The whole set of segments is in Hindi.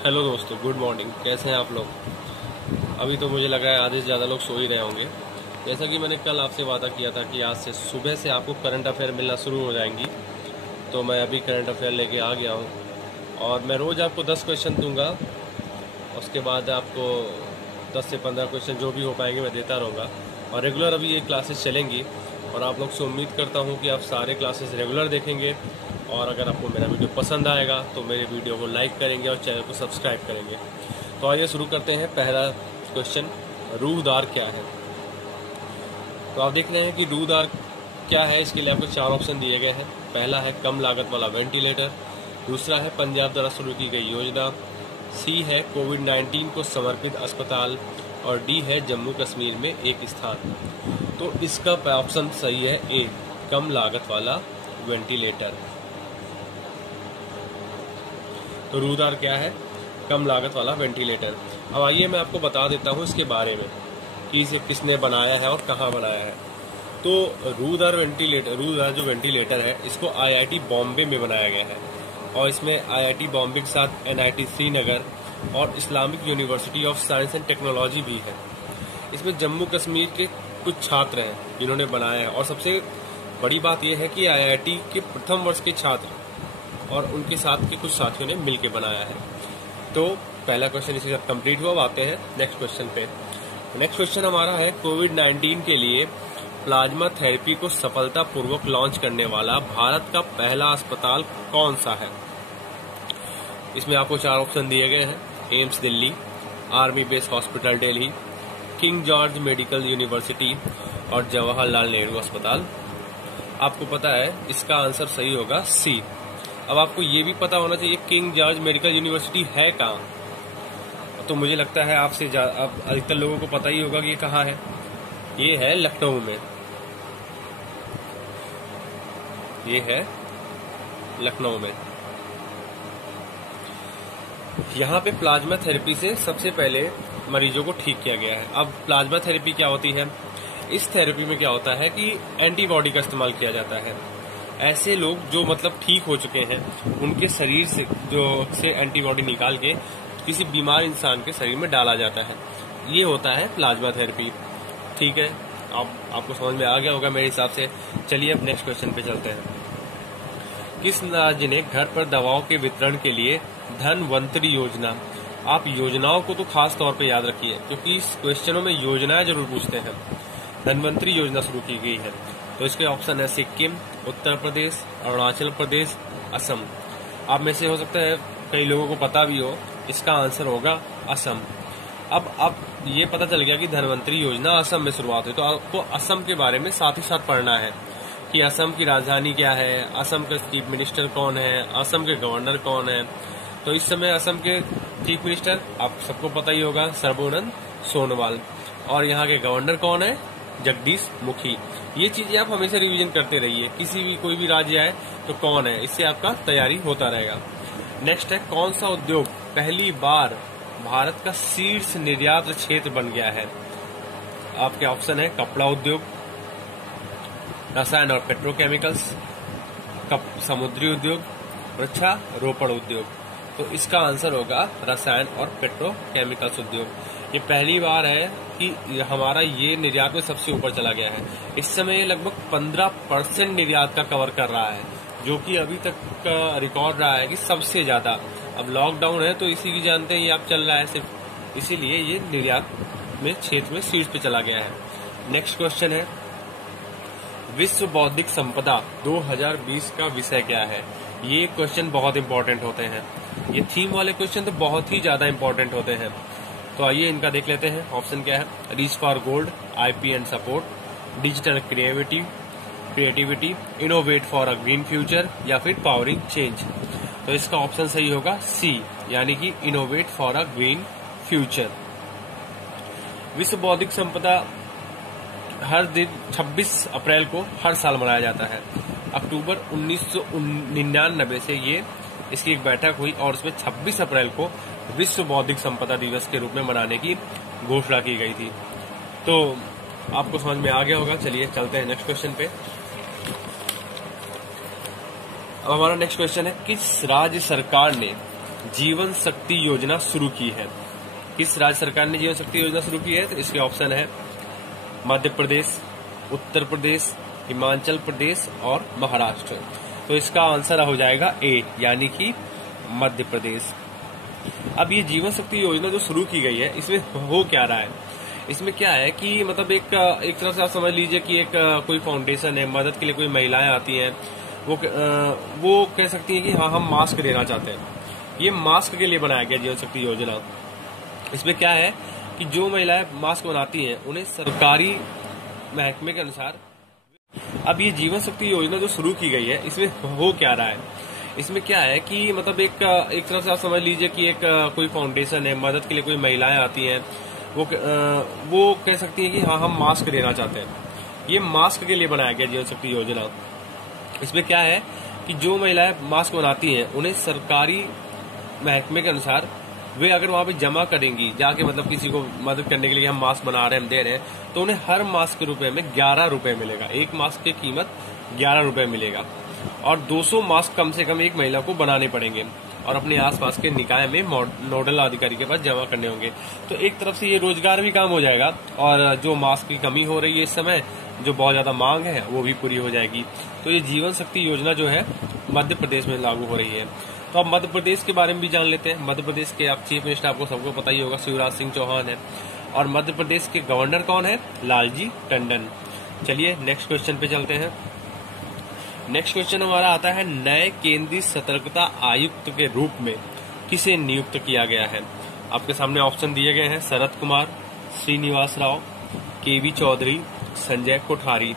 हेलो दोस्तों, गुड मॉर्निंग। कैसे हैं आप लोग? अभी तो मुझे लग रहा है आधे से ज़्यादा लोग सो ही रहे होंगे। जैसा कि मैंने कल आपसे वादा किया था कि आज से सुबह से आपको करंट अफेयर मिलना शुरू हो जाएंगी, तो मैं अभी करंट अफेयर लेके आ गया हूँ और मैं रोज़ आपको 10 क्वेश्चन दूंगा। उसके बाद आपको 10 से 15 क्वेश्चन जो भी हो पाएंगे मैं देता रहूँगा और रेगुलर अभी ये क्लासेस चलेंगी और आप लोग से उम्मीद करता हूँ कि आप सारे क्लासेस रेगुलर देखेंगे और अगर आपको मेरा वीडियो पसंद आएगा तो मेरे वीडियो को लाइक करेंगे और चैनल को सब्सक्राइब करेंगे। तो आइए शुरू करते हैं। पहला क्वेश्चन, रूहदार क्या है? तो आप देख रहे हैं कि रूहदार क्या है। इसके लिए आपको 4 ऑप्शन दिए गए हैं। पहला है कम लागत वाला वेंटिलेटर, दूसरा है पंजाब द्वारा शुरू की गई योजना, सी है कोविड-19 को समर्पित अस्पताल और डी है जम्मू कश्मीर में एक स्थान। तो इसका ऑप्शन सही है ए, कम लागत वाला वेंटिलेटर। तो रूहदार क्या है? कम लागत वाला वेंटिलेटर। अब आइए मैं आपको बता देता हूँ इसके बारे में कि इसे किसने बनाया है और कहाँ बनाया है। तो रूहदार जो वेंटिलेटर है इसको आईआईटी बॉम्बे में बनाया गया है और इसमें आईआईटी बॉम्बे के साथ एनआईटी श्रीनगर और Islamic university of science and technology भी है। इसमें जम्मू कश्मीर के कुछ छात्र हैं जिन्होंने बनाया है और सबसे बड़ी बात यह है कि आईआईटी के प्रथम वर्ष के छात्र और उनके साथ के कुछ साथियों ने मिलकर बनाया है। तो पहला क्वेश्चन इसी साथ कंप्लीट हुआ। अब आते हैं नेक्स्ट क्वेश्चन पे। नेक्स्ट क्वेश्चन हमारा है कोविड-19 के लिए प्लाज्मा थेरेपी को सफलतापूर्वक लॉन्च करने वाला भारत का पहला अस्पताल कौन सा है? इसमें आपको 4 ऑप्शन दिए गए हैं। AIIMS Delhi, army base hospital Delhi, king George medical university और जवाहरलाल नेहरू अस्पताल। आपको पता है इसका आंसर सही होगा सी। अब आपको ये भी पता होना चाहिए किंग जॉर्ज मेडिकल यूनिवर्सिटी है कहाँ। तो मुझे लगता है आपसे अब अधिकतर लोगों को पता ही होगा कि ये कहाँ है। ये है लखनऊ में। ये है लखनऊ में। यहाँ पे प्लाज्मा थेरेपी से सबसे पहले मरीजों को ठीक किया गया है। अब प्लाज्मा थेरेपी क्या होती है? इस थेरेपी में क्या होता है कि एंटीबॉडी का इस्तेमाल किया जाता है। ऐसे लोग जो मतलब ठीक हो चुके हैं उनके शरीर से एंटीबॉडी निकाल के किसी बीमार इंसान के शरीर में डाला जाता है। ये होता है प्लाज्मा थेरेपी। ठीक है, आपको समझ में आ गया होगा मेरे हिसाब से। चलिए अब नेक्स्ट क्वेश्चन पे चलते हैं। किस राज्य ने घर पर दवाओं के वितरण के लिए धनवंतरी योजना, आप योजनाओं को तो खास तौर पे याद रखिए क्योंकि इस क्वेश्चनों में योजनाएं जरूर पूछते हैं। धनवंतरी योजना शुरू की गई है। तो इसके ऑप्शन है सिक्किम, उत्तर प्रदेश, अरुणाचल प्रदेश, असम। आप में से हो सकता है कई लोगों को पता भी हो, इसका आंसर होगा असम। अब ये पता चल गया कि धनवंतरी योजना असम में शुरुआत हुई, तो आपको असम के बारे में साथ ही साथ पढ़ना है कि असम की राजधानी क्या है, असम के चीफ मिनिस्टर कौन है, असम के गवर्नर कौन है। तो इस समय असम के चीफ मिनिस्टर आप सबको पता ही होगा, सर्बानंद सोनोवाल, और यहाँ के गवर्नर कौन है, जगदीश मुखी। ये चीजें आप हमेशा रिवीजन करते रहिए। किसी भी कोई भी राज्य आए तो कौन है, इससे आपका तैयारी होता रहेगा। नेक्स्ट है कौन सा उद्योग पहली बार भारत का शीर्ष निर्यात क्षेत्र बन गया है? आपके ऑप्शन है कपड़ा उद्योग, रसायन और पेट्रोकेमिकल्स, समुद्री उद्योग, वृक्षारोपण उद्योग। तो इसका आंसर होगा रसायन और पेट्रोकेमिकल्स उद्योग। ये पहली बार है कि हमारा ये निर्यात में सबसे ऊपर चला गया है। इस समय लगभग 15% निर्यात का कवर कर रहा है, जो कि अभी तक का रिकॉर्ड रहा है कि सबसे ज्यादा। अब लॉकडाउन है तो इसी की जानते हैं ये आप चल रहा है सिर्फ, इसीलिए ये निर्यात में क्षेत्र में शीर्ष पे चला गया है। नेक्स्ट क्वेश्चन है विश्व बौद्धिक संपदा 2020 का विषय क्या है? ये क्वेश्चन बहुत इंपॉर्टेंट होते हैं। ये थीम वाले क्वेश्चन तो बहुत ही ज्यादा इंपॉर्टेंट होते हैं। तो आइए इनका देख लेते हैं। ऑप्शन क्या है? Reach for gold, IP and support, digital creativity, innovate for a green future या फिर पावरिंग चेंज। तो इसका ऑप्शन सही होगा सी, यानी कि innovate for a green future. विश्व बौद्धिक संपदा हर दिन 26 अप्रैल को हर साल मनाया जाता है। अक्टूबर 1999 से ये इसकी एक बैठक हुई और उसमें 26 अप्रैल को विश्व बौद्धिक संपदा दिवस के रूप में मनाने की घोषणा की गई थी। तो आपको समझ में आ गया होगा। चलिए चलते हैं नेक्स्ट क्वेश्चन पे। अब हमारा नेक्स्ट क्वेश्चन है किस राज्य सरकार ने जीवन शक्ति योजना शुरू की है? किस राज्य सरकार ने जीवन शक्ति योजना शुरू की है? तो इसके ऑप्शन है मध्य प्रदेश, उत्तर प्रदेश, हिमाचल प्रदेश और महाराष्ट्र। तो इसका आंसर हो जाएगा ए, यानी कि मध्य प्रदेश। अब ये जीवन शक्ति योजना जो शुरू की गई है, इसमें हो क्या रहा है? इसमें क्या है कि मतलब एक तरह से आप समझ लीजिए कि एक कोई फाउंडेशन है, मदद के लिए कोई महिलाएं आती हैं, वो कह सकती हैं कि हाँ हम मास्क देना चाहते हैं। ये मास्क के लिए बनाया गया जीवन शक्ति योजना। इसमें क्या है कि जो महिलाएं मास्क बनाती हैं उन्हें सरकारी महकमे के अनुसार। अब ये जीवन शक्ति योजना जो शुरू की गई है, इसमें हो क्या रहा है? इसमें क्या है कि मतलब एक तरह से आप समझ लीजिए कि एक कोई फाउंडेशन है, मदद के लिए कोई महिलाएं आती हैं, वो कह सकती हैं कि हाँ हम मास्क देना चाहते हैं। ये मास्क के लिए बनाया गया जीवन शक्ति योजना। इसमें क्या है कि जो महिलाएं मास्क बनाती हैं उन्हें सरकारी महकमे के अनुसार वे अगर वहां पे जमा करेंगी जाके, मतलब किसी को मदद करने के लिए हम मास्क बना रहे हैं, हम दे रहे हैं, तो उन्हें हर मास्क के रुपए में 11 रुपए मिलेगा। एक मास्क की कीमत 11 रुपए मिलेगा और 200 मास्क कम से कम एक महिला को बनाने पड़ेंगे और अपने आसपास के निकाय में नोडल अधिकारी के पास जमा करने होंगे। तो एक तरफ से ये रोजगार भी काम हो जाएगा और जो मास्क की कमी हो रही है इस समय, जो बहुत ज्यादा मांग है, वो भी पूरी हो जाएगी। तो ये जीवन शक्ति योजना जो है मध्य प्रदेश में लागू हो रही है। तो अब मध्य प्रदेश के बारे में भी जान लेते हैं। मध्य प्रदेश के आप चीफ मिनिस्टर आपको सबको पता ही होगा, शिवराज सिंह चौहान है। और मध्य प्रदेश के गवर्नर कौन है? लालजी टंडन। चलिए नेक्स्ट क्वेश्चन पे चलते हैं। नेक्स्ट क्वेश्चन हमारा आता है, नए केंद्रीय सतर्कता आयुक्त के रूप में किसे नियुक्त किया गया है? आपके सामने ऑप्शन दिए गए हैं, शरद कुमार, श्रीनिवास राव, केवी चौधरी, संजय कोठारी।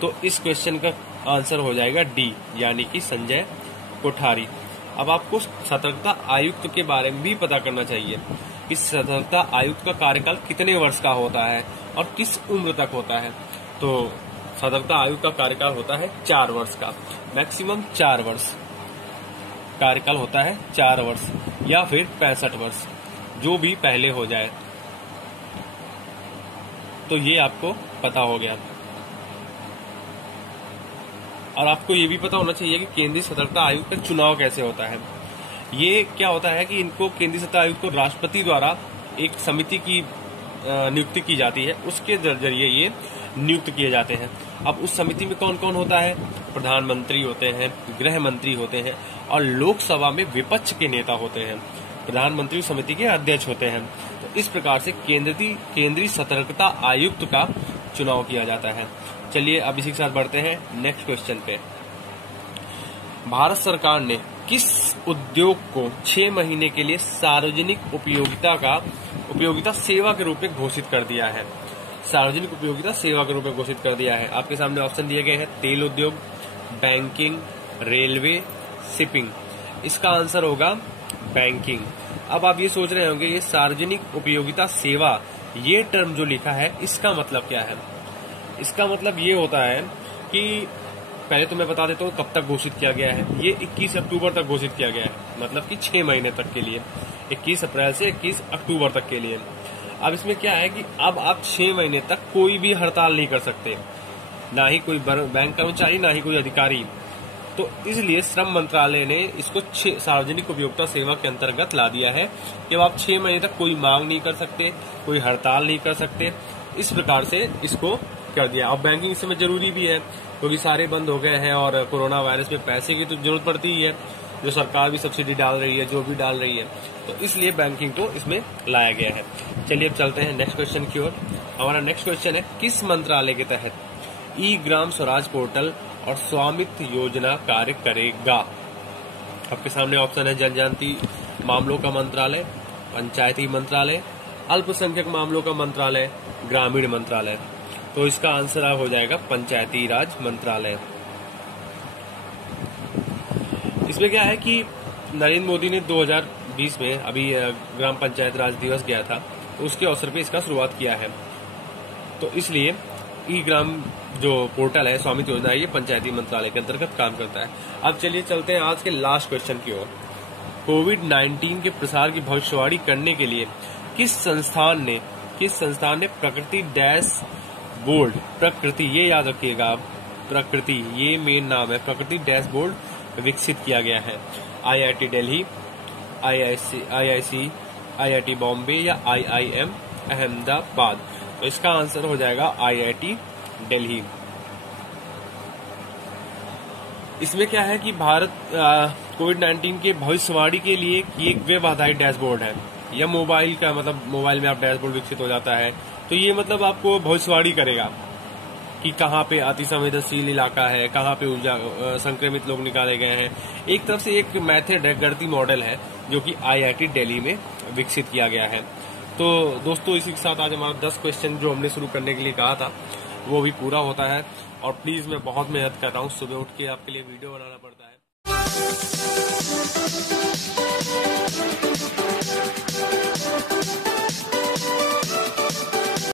तो इस क्वेश्चन का आंसर हो जाएगा डी, यानी कि संजय कोठारी। अब आपको सतर्कता आयुक्त के बारे में भी पता करना चाहिए। इस सतर्कता आयुक्त का कार्यकाल कितने वर्ष का होता है और किस उम्र तक होता है? तो सतर्कता आयुक्त का कार्यकाल होता है 4 वर्ष का, मैक्सिमम 4 वर्ष कार्यकाल होता है, 4 वर्ष या फिर 65 वर्ष, जो भी पहले हो जाए। तो ये आपको पता हो गया। और आपको ये भी पता होना चाहिए कि केंद्रीय सतर्कता आयुक्त का चुनाव कैसे होता है। ये क्या होता है कि इनको केंद्रीय सतर्कता आयुक्त को राष्ट्रपति द्वारा एक समिति की नियुक्ति की जाती है, उसके जरिए ये नियुक्त किए जाते हैं। अब उस समिति में कौन कौन होता है? प्रधानमंत्री होते हैं, गृह मंत्री होते हैं और लोकसभा में विपक्ष के नेता होते हैं। प्रधानमंत्री समिति के अध्यक्ष होते हैं। तो इस प्रकार से केंद्रीय सतर्कता आयुक्त का चुनाव किया जाता है। चलिए अब इसी के साथ बढ़ते हैं नेक्स्ट क्वेश्चन पे। भारत सरकार ने किस उद्योग को 6 महीने के लिए सार्वजनिक उपयोगिता सेवा के रूप में घोषित कर दिया है? सार्वजनिक उपयोगिता सेवा के रूप में घोषित कर दिया है। आपके सामने ऑप्शन दिए गए हैं, तेल उद्योग, बैंकिंग, रेलवे, शिपिंग। इसका आंसर होगा बैंकिंग। अब आप ये सोच रहे होंगे ये सार्वजनिक उपयोगिता सेवा, ये टर्म जो लिखा है इसका मतलब क्या है? इसका मतलब ये होता है कि पहले तो मैं बता देता हूँ कब तक घोषित किया गया है। ये 21 अक्टूबर तक घोषित किया गया है, मतलब कि 6 महीने तक के लिए, 21 अप्रैल से 21 अक्टूबर तक के लिए। अब इसमें क्या है कि अब आप 6 महीने तक कोई भी हड़ताल नहीं कर सकते, ना ही कोई बैंक कर्मचारी, ना ही कोई अधिकारी। तो इसलिए श्रम मंत्रालय ने इसको सार्वजनिक उपयोगिता सेवा के अंतर्गत ला दिया है कि अब आप 6 महीने तक कोई मांग नहीं कर सकते, कोई हड़ताल नहीं कर सकते। इस प्रकार से इसको कर दिया। अब बैंकिंग इस समय जरूरी भी है क्योंकि सारे बंद हो गए हैं और कोरोना वायरस में पैसे की तो जरूरत पड़ती ही है, जो सरकार भी सब्सिडी डाल रही है, जो भी डाल रही है, तो इसलिए बैंकिंग तो इसमें लाया गया है। चलिए अब चलते हैं नेक्स्ट क्वेश्चन की ओर। हमारा नेक्स्ट क्वेश्चन है, किस मंत्रालय के तहत ई ग्राम स्वराज पोर्टल और स्वामित्व योजना कार्य करेगा? आपके सामने ऑप्शन है, जनजातीय मामलों का मंत्रालय, पंचायती मंत्रालय, अल्पसंख्यक मामलों का मंत्रालय, ग्रामीण मंत्रालय। तो इसका आंसर हो जाएगा पंचायती राज मंत्रालय। इसमें क्या है कि नरेंद्र मोदी ने 2020 में अभी ग्राम पंचायत राज दिवस गया था, तो उसके अवसर पे इसका शुरुआत किया है। तो इसलिए ई ग्राम जो पोर्टल है, स्वामित्व योजना, ये पंचायती मंत्रालय के अंतर्गत काम करता है। अब चलिए चलते हैं आज के लास्ट क्वेश्चन की ओर। कोविड-19 के प्रसार की भविष्यवाणी करने के लिए किस संस्थान ने प्रकृति डैश बोर्ड, प्रकृति, ये याद रखिएगा, प्रकृति, ये मेन नाम है, प्रकृति डैश बोर्ड विकसित किया गया है? IIT Delhi, IIC, IIT Bombay या IIM अहमदाबाद। तो इसका आंसर हो जाएगा IIT दिल्ली। इसमें क्या है कि भारत कोविड-19 के भविष्यवाणी के लिए एक वेब आधारित डैशबोर्ड है, या मोबाइल का मतलब मोबाइल में आप डैशबोर्ड विकसित हो जाता है, तो ये मतलब आपको भविष्यवाणी करेगा कि कहाँ पे अति संवेदनशील इलाका है, कहाँ पे संक्रमित लोग निकाले गए हैं। एक तरफ से एक मेथड है, गणितीय मॉडल है, जो कि IIT दिल्ली में विकसित किया गया है। तो दोस्तों, इसी के साथ आज हमारा 10 क्वेश्चन जो हमने शुरू करने के लिए कहा था वो भी पूरा होता है। और प्लीज, मैं बहुत मेहनत कर रहा हूँ, सुबह उठ के आपके लिए वीडियो बनाना पड़ता है।